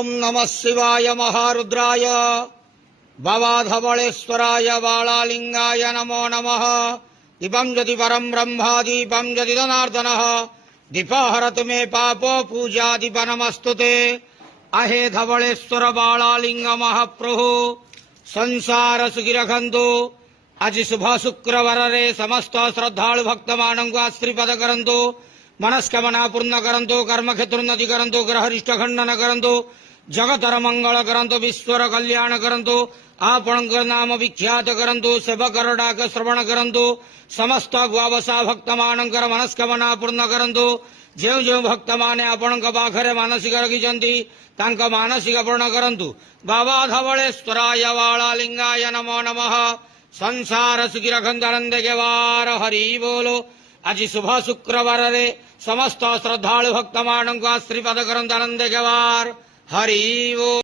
ओम नमः शिवाय महारुद्राय भवाधवलेश्वराय बालालिंगाय नमो नमः। दीपं यदि परं ब्रह्मा दीपं यदि जनार्दनः दीपहरतु मे पापो पूजा दीप नमस्तुते। अहे धवलेश्वर बालालिंग महाप्रभु संसार सुखी रखंतु। आज शुभ शुक्रवार रे समस्त श्रद्धालु भक्त मानक आश्रीपद करंतु। मनस्कामना पूर्ण करंतु। कर्म क्षेत्रोन्नति करंतु। ग्रहरिष्ठ खंडन करंतु। जगतर मंगल करंतु। विश्वर कल्याण करंतु। आपणक नाम विख्यात करंतु। सेवकर डाक श्रवण करंतु। समस्त गुआवसा भक्त मानकर मनस्कामना पूर्ण करंतु। जो जो भक्त माने आपणक पाखरे मानसिक रखिछंती तांका मानसिक पूर्ण करंतु। बाबा धवलेश्वराय बालालिंगाय नमो नमः। संसार सुखी रखंतु आनंद के वार हरि बोलो। आज शुभ शुक्रवार रे समस्त श्रद्धालु भक्त मानक आश्रीपद करंतु आनंद के वार हरि बोलो।